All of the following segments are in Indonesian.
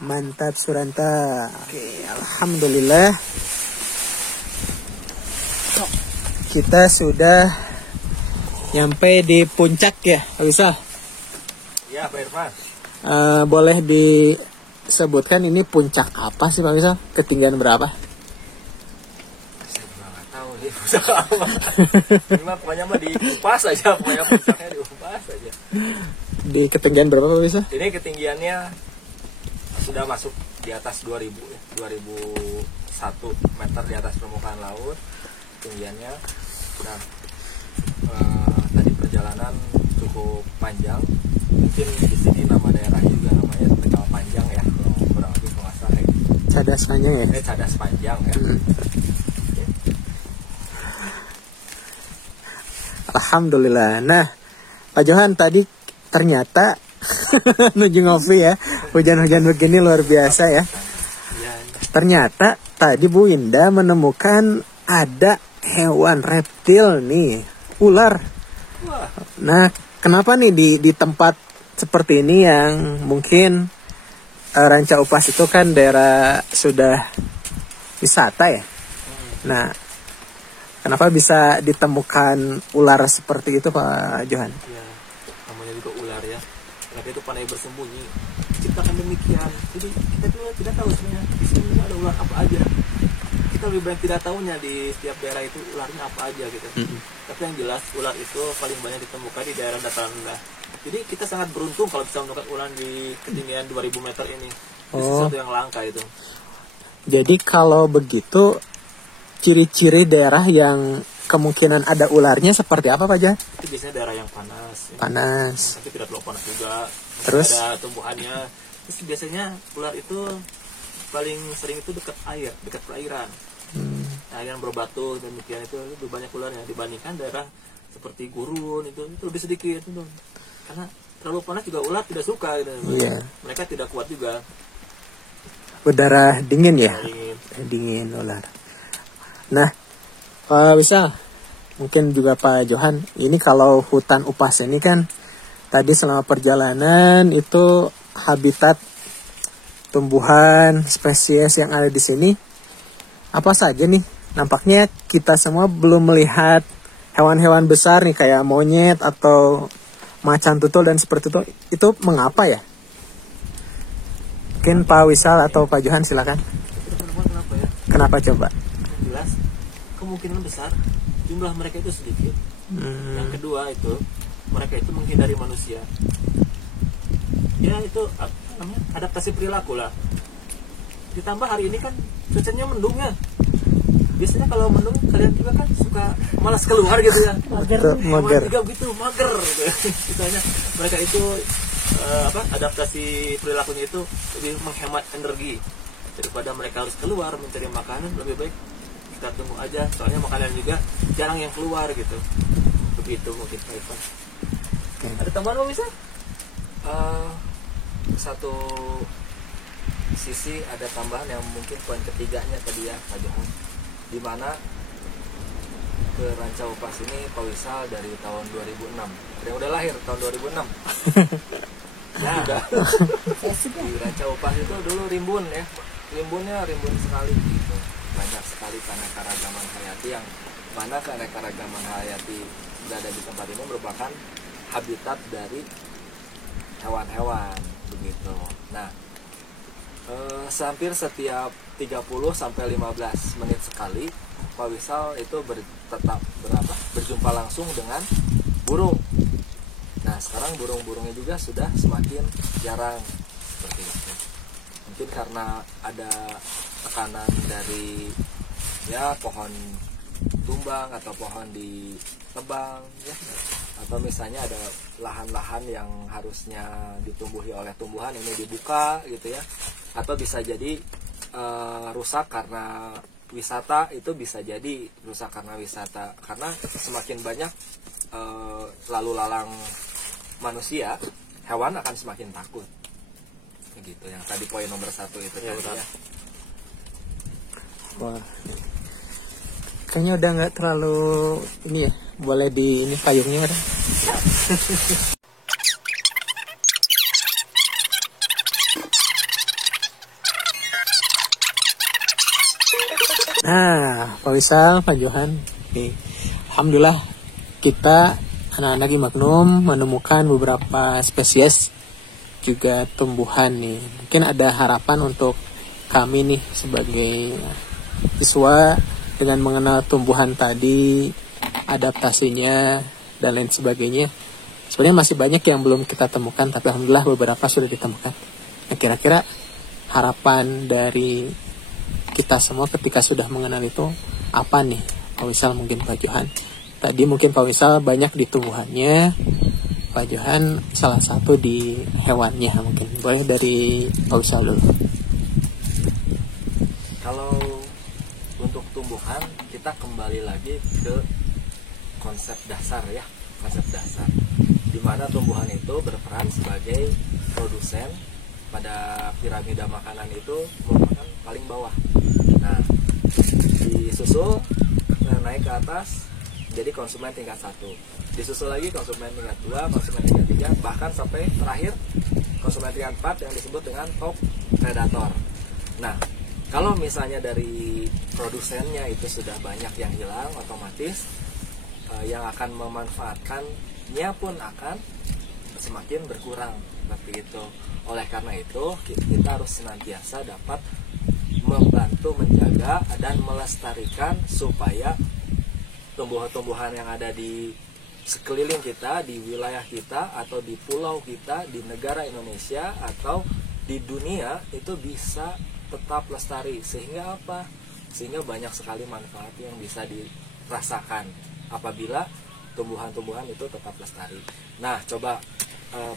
Mantap Suranta. Oke, alhamdulillah. Kita sudah nyampe di puncak ya, Pak Wisal? Iya, Pak Irfan. Boleh disebutkan ini puncak apa sih Pak Wisal? Ketinggian berapa? Saya juga nggak tahu nih puncak apa. Ini mah pokoknya mah diupas aja, pokoknya puncaknya diupas aja. Di ketinggian berapa Pak Wisal? Ini ketinggiannya sudah masuk di atas 2000 ya, 2001 meter di atas permukaan laut ketinggiannya. Nah, tadi perjalanan cukup panjang. Mungkin di sini nama daerahnya juga namanya Tegal Panjang ya, kalau kurang lebih kalau nggak salah ya. Cadasnya ya? Cadas Panjang ya. Alhamdulillah. Nah, Pak Johan tadi ternyata menuju ngopi ya, hujan-hujan begini luar biasa ya. Ternyata tadi Bu Indah menemukan ada hewan reptil nih, ular. Nah, kenapa nih di tempat seperti ini yang mungkin Ranca Upas itu kan daerah sudah wisata ya. Nah, kenapa bisa ditemukan ular seperti itu Pak Johan? Ya, namanya juga ular ya. Mereka itu pandai bersembunyi. Ciptakan demikian. Jadi kita juga tidak tahu sebenarnya di sini ada ular apa aja. Kita lebih banyak tidak tahunya di setiap daerah itu ularnya apa aja gitu. Tapi yang jelas ular itu paling banyak ditemukan di daerah dataran rendah. Jadi kita sangat beruntung kalau bisa menemukan ular di ketinggian 2000 meter ini. Itu sesuatu yang langka itu. Jadi kalau begitu ciri-ciri daerah yang kemungkinan ada ularnya seperti apa Pak Jah? Itu biasanya daerah yang panas. Ya. Panas. Tapi tidak terlalu panas juga. Terus ada tumbuhannya. Terus biasanya ular itu paling sering itu dekat air, dekat perairan. Nah, yang berbatu dan demikian itu lebih banyak ularnya dibandingkan daerah seperti gurun itu lebih sedikit itu. Karena terlalu panas juga ular tidak suka gitu. Iya. Mereka tidak kuat juga. Udara dingin ya? Dingin ular. Nah, bisa mungkin juga Pak Johan, ini kalau hutan Upas ini kan tadi selama perjalanan itu habitat tumbuhan spesies yang ada di sini apa saja nih? Nampaknya kita semua belum melihat hewan-hewan besar nih kayak monyet atau macan tutul dan seperti itu. Itu mengapa ya? Mungkin Pak Wisal atau Pak Johan silakan. Kenapa ya? Kenapa coba? Jelas kemungkinan besar jumlah mereka itu sedikit. Yang kedua itu mereka itu menghindari manusia. Ya itu apa namanya, adaptasi perilaku lah. Ditambah hari ini kan cuacanya mendung ya. Biasanya kalau mendung kalian juga kan suka malas keluar gitu ya. Mager. Juga gitu, mager gitu. Misalnya mereka itu adaptasi perilakunya itu lebih menghemat energi daripada mereka harus keluar mencari makanan. Lebih baik kita tunggu aja, soalnya makanan juga jarang yang keluar gitu. Begitu mungkin Pak Irfan. Ada tambahan bisa? Satu sisi ada tambahan yang mungkin poin ketiganya tadi ya Pak Johan, di mana ke Ranca Upas ini Pak Wisal dari tahun 2006. Dia udah lahir tahun 2006. Nah, di Ranca Upas itu dulu rimbun ya, rimbun sekali gitu. Banyak sekali keanekaragaman hayati yang mana keanekaragaman hayati berada di tempat ini merupakan habitat dari hewan-hewan begitu. Nah, hampir setiap 30 sampai 15 menit sekali Pak Wisal itu berjumpa langsung dengan burung. Nah, sekarang burung-burungnya juga sudah semakin jarang seperti itu. Mungkin karena ada tekanan dari ya pohon tumbang atau pohon ditebang ya, atau misalnya ada lahan-lahan yang harusnya ditumbuhi oleh tumbuhan ini dibuka gitu ya, atau bisa jadi rusak karena wisata. Itu bisa jadi rusak karena wisata, karena semakin banyak lalu lalang manusia, hewan akan semakin takut gitu. Yang tadi poin nomor 1 itu ya, ya. Wah, kayaknya udah nggak terlalu ini ya, boleh di ini payungnya udah. Nah, Pak Wisal, Pak Johan, nih, alhamdulillah kita anak-anak Imagnum menemukan beberapa spesies juga tumbuhan nih. Mungkin ada harapan untuk kami nih sebagai siswa dengan mengenal tumbuhan tadi, adaptasinya dan lain sebagainya. Sebenarnya masih banyak yang belum kita temukan, tapi alhamdulillah beberapa sudah ditemukan. Nah, kira-kira harapan dari kita semua ketika sudah mengenal itu apa nih, Pak Wisal, mungkin Pak Johan? Tadi mungkin Pak Wisal banyak di tumbuhannya, Pak Johan salah satu di hewannya. Mungkin boleh dari Pak Wisal dulu. Kalau untuk tumbuhan, kita kembali lagi ke konsep dasar ya, konsep dasar di mana tumbuhan itu berperan sebagai produsen pada piramida makanan, itu merupakan paling bawah. Nah, disusul naik ke atas jadi konsumen tingkat 1, disusul lagi konsumen tingkat 2, konsumen tingkat 3, bahkan sampai terakhir konsumen tingkat 4 yang disebut dengan top predator. Nah, kalau misalnya dari produsennya itu sudah banyak yang hilang, otomatis yang akan memanfaatkannya pun akan semakin berkurang seperti itu. Oleh karena itu kita harus senantiasa dapat membantu menjaga dan melestarikan supaya tumbuhan-tumbuhan yang ada di sekeliling kita, di wilayah kita, atau di pulau kita, di negara Indonesia, atau di dunia itu bisa tetap lestari. Sehingga apa? Sehingga banyak sekali manfaat yang bisa dirasakan apabila tumbuhan-tumbuhan itu tetap lestari. Nah, coba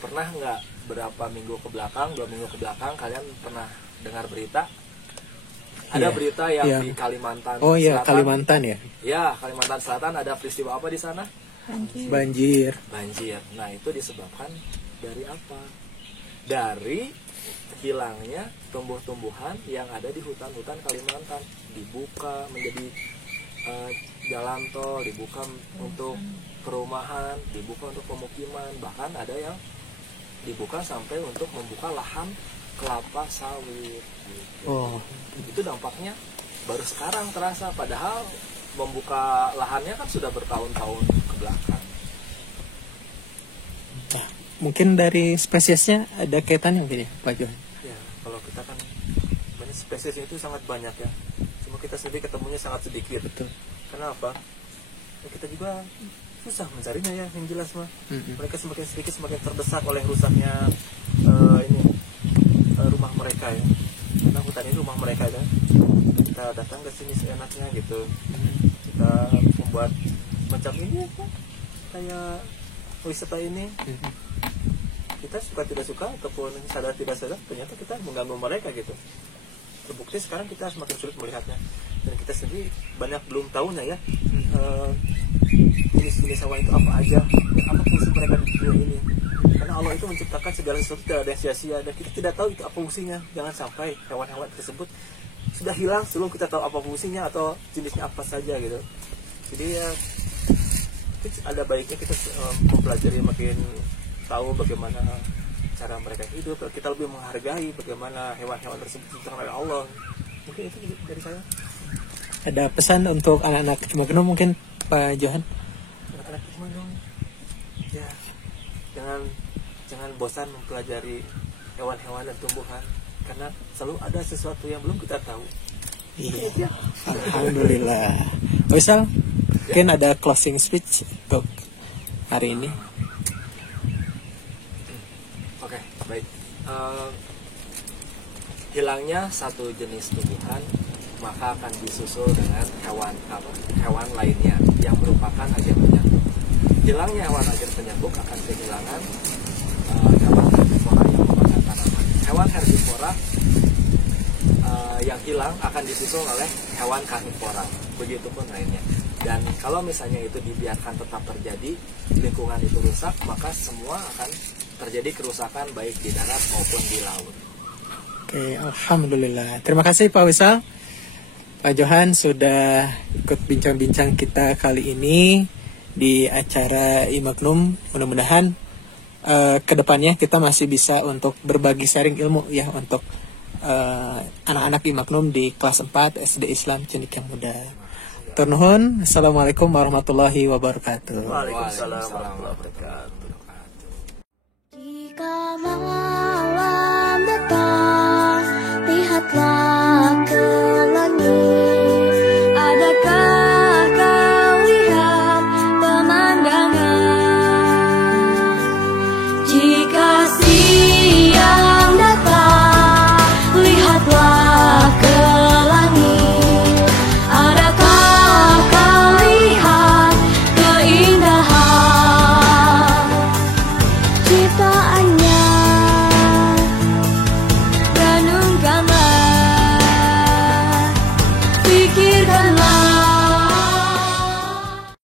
pernah nggak berapa minggu ke belakang, 2 minggu ke belakang, kalian pernah dengar berita? Ada berita yang di Kalimantan Selatan. Selatan. Kalimantan ya? Ya, Kalimantan Selatan ada peristiwa apa di sana? Banjir. Nah, itu disebabkan dari apa? Dari hilangnya tumbuh-tumbuhan yang ada di hutan-hutan Kalimantan. Dibuka menjadi jalan tol, dibuka untuk perumahan, dibuka untuk pemukiman, bahkan ada yang dibuka sampai untuk membuka lahan kelapa sawit gitu. Itu dampaknya baru sekarang terasa, padahal membuka lahannya kan sudah bertahun-tahun ke belakang. Nah, mungkin dari spesiesnya ada kaitannya mungkin ya, Pak Johan? Ya, kalau kita kan banyak spesies itu sangat banyak ya, cuma kita sendiri ketemunya sangat sedikit. Betul. Kenapa? Ya, kita juga susah mencarinya ya, yang jelas mah. Mereka semakin sedikit semakin terdesak oleh rusaknya rumah mereka ya, karena hutan ini rumah mereka ya. Kita datang ke sini seenaknya gitu, kita membuat macam ini kayak wisata ini. Kita suka tidak suka ataupun sadar tidak sadar, ternyata kita mengganggu mereka gitu. Terbukti sekarang kita semakin sulit melihatnya, dan kita sendiri banyak belum tahunya ya jenis-jenis hewan itu apa aja, apa fungsi mereka di dunia ini. Karena Allah itu menciptakan segala sesuatu tidak ada sia-sia, dan kita tidak tahu itu apa fungsinya. Jangan sampai hewan-hewan tersebut sudah hilang sebelum kita tahu apa fungsinya atau jenisnya apa saja gitu. Jadi ya ada baiknya kita mempelajari, makin tahu bagaimana cara mereka hidup, kita lebih menghargai bagaimana hewan-hewan tersebut diciptakan oleh Allah. Mungkin itu dari saya. Ada pesan untuk anak-anak Imagnum mungkin, Pak Johan? Anak-anak Imagnum, ya jangan bosan mempelajari hewan-hewan dan tumbuhan, karena selalu ada sesuatu yang belum kita tahu. Iya. Alhamdulillah. Wisal, mungkin ada closing speech untuk hari ini. Oke, baik. Hilangnya satu jenis tumbuhan, maka akan disusul dengan hewan lainnya yang merupakan agen penyerbuka. Hilangnya hewan agen penyerbuka akan kehilangan hewan herbivora yang memakan tanaman. Hewan herbivora yang hilang akan disusul oleh hewan karnivora, begitupun lainnya. Dan kalau misalnya itu dibiarkan tetap terjadi, lingkungan itu rusak, maka semua akan terjadi kerusakan baik di darat maupun di laut. Oke, alhamdulillah. Terima kasih Pak Wisal, Pak Johan sudah ikut bincang-bincang kita kali ini di acara Imagnum. Mudah-mudahan kedepannya kita masih bisa untuk berbagi sharing ilmu ya, untuk anak-anak di Magnum di kelas 4 SD Islam Cendik yang Muda. Tur nuhun. Assalamualaikum warahmatullahi wabarakatuh. Waalaikumsalam warahmatullahi wabarakatuh. Jika malam datang, lihatlah ke langit. Adakah kau lihat pemandangan? Jika siang datang, lihatlah ke langit. Adakah kau lihat keindahan ciptaannya? Renungkanlah, pikirkanlah.